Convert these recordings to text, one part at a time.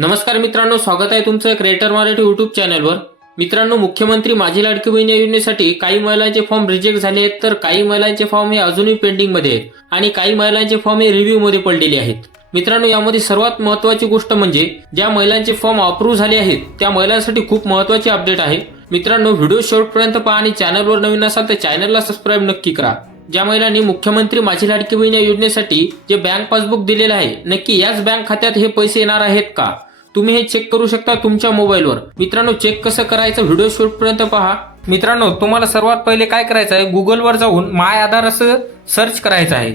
नमस्कार मित्रांनो स्वागत आहे तुमचं क्रिएटर मराठी युट्यूब चॅनलवर मित्रांनो मुख्यमंत्री माझी लाडकी बहीण या योजनेसाठी काही महिलांचे फॉर्म रिजेक्ट झाले आहेत तर काही महिलांचे फॉर्म हे अजूनही पेंडिंगमध्ये आहेत आणि काही महिलांचे फॉर्म हे रिव्ह्यूमध्ये पडलेले आहेत. मित्रांनो यामध्ये सर्वात महत्वाची गोष्ट म्हणजे ज्या महिलांचे फॉर्म अप्रूव्ह झाले आहेत त्या महिलांसाठी खूप महत्वाची अपडेट आहे. मित्रांनो व्हिडिओ शेवटपर्यंत पहा आणि चॅनलवर नवीन असाल तर चॅनलला सबस्क्राईब नक्की करा. ज्या महिलांनी मुख्यमंत्री माझी लाडकी बहीण या योजनेसाठी जे बँक पासबुक दिलेलं आहे नक्की याच बँक खात्यात हे पैसे येणार आहेत का? तुम्ही हे चेक करू शकता तुमच्या मोबाईलवर मित्रांनो चेक कसं करायचं? व्हिडिओ शूटपर्यंत पहा. मित्रांनो तुम्हाला सर्वात पहिले काय करायचं आहे? गुगलवर जाऊन माय आधार असं सर्च करायचं आहे.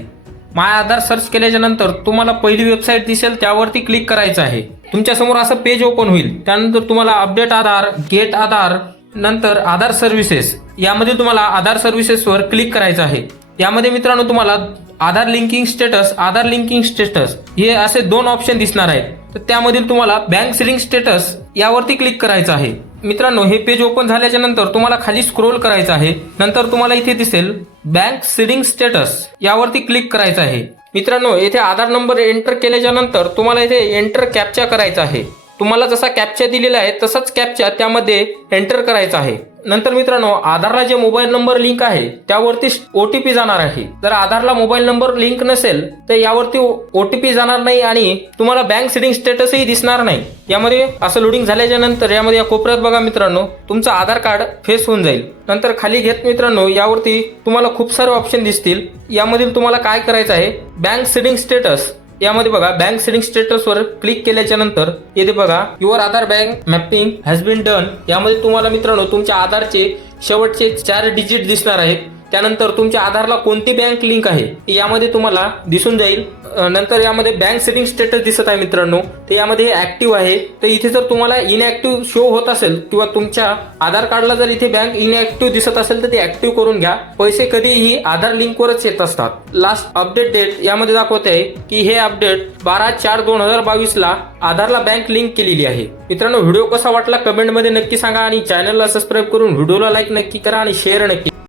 माय आधार सर्च केल्याच्यानंतर तुम्हाला पहिली वेबसाईट दिसेल त्यावरती क्लिक करायचं आहे. तुमच्यासमोर असं पेज ओपन होईल. त्यानंतर तुम्हाला अपडेट आधार गेट आधार नंतर आधार सर्व्हिसेस यामध्ये तुम्हाला आधार सर्व्हिसेसवर क्लिक करायचं आहे. यामध्ये मित्रांनो तुम्हाला Aadhaar linking status Aadhaar linking status हे असे दोन ऑप्शन दिसणार आहेत. तर त्यामधील तुम्हाला बँक सिलिंग स्टेटस यावरती क्लिक करायचं आहे. मित्रांनो हे पेज ओपन झाल्याच्यानंतर तुम्हाला खाली स्क्रोल करायचं आहे. नंतर तुम्हाला इथे दिसेल बँक सिडिंग स्टेटस यावरती क्लिक करायचं आहे. मित्रांनो येथे आधार नंबर एंटर केल्याच्यानंतर तुम्हाला इथे एंटर कॅप्चा करायचा आहे. तुम्हाला जसा कॅप्चा दिलेला आहे तसाच कॅप्चा त्यामध्ये एंटर करायचा आहे. नंतर मित्रांनो आधारला जे मोबाईल नंबर लिंक आहे त्यावरती ओटीपी जाणार आहे. जर आधारला मोबाईल नंबर लिंक नसेल तर यावरती ओटीपी जाणार नाही आणि तुम्हाला बँक सेटिंग स्टेटसही दिसणार नाही. यामध्ये असं लोडिंग झाल्याच्यानंतर यामध्ये या कोपऱ्यात बघा मित्रांनो तुमचं आधार कार्ड फेस होऊन जाईल. नंतर खाली घेत मित्रांनो यावरती तुम्हाला खूप सारे ऑप्शन दिसतील. यामधील तुम्हाला काय करायचं आहे? बँक सेटिंग स्टेटस यामध्ये बघा बँक सेटिंग स्टेटस वर क्लिक केल्याच्यानंतर येथे बघा your Aadhaar bank mapping has been done यामध्ये तुम्हाला मित्रांनो तुमच्या आधारचे शेवटचे चार डिजिट दिसणार आहेत. त्यानंतर तुमच्या आधारला कोणती बँक लिंक आहे यामध्ये तुम्हाला दिसून जाईल. नंतर यामध्ये बँक सेटिंग स्टेटस दिसत आहे मित्रांनो. तर यामध्ये ऍक्टिव्ह आहे. तर इथे जर तुम्हाला इनऍक्टिव्ह शो होत असेल किंवा तुमच्या आधार कार्डला जर इथे बँक इनऍक्टिव्ह दिसत असेल तर ते ऍक्टिव्ह करून घ्या. पैसे कधीही आधार लिंकवरच येत असतात. लास्ट अपडेट डेट यामध्ये दाखवते आहे की हे अपडेट बारा चार दोन हजार बावीस ला आधारला बँक लिंक केलेली आहे. मित्रांनो व्हिडिओ कसा वाटला कमेंटमध्ये नक्की सांगा आणि चॅनलला सबस्क्राईब करून व्हिडिओला लाईक नक्की करा आणि शेअर नक्की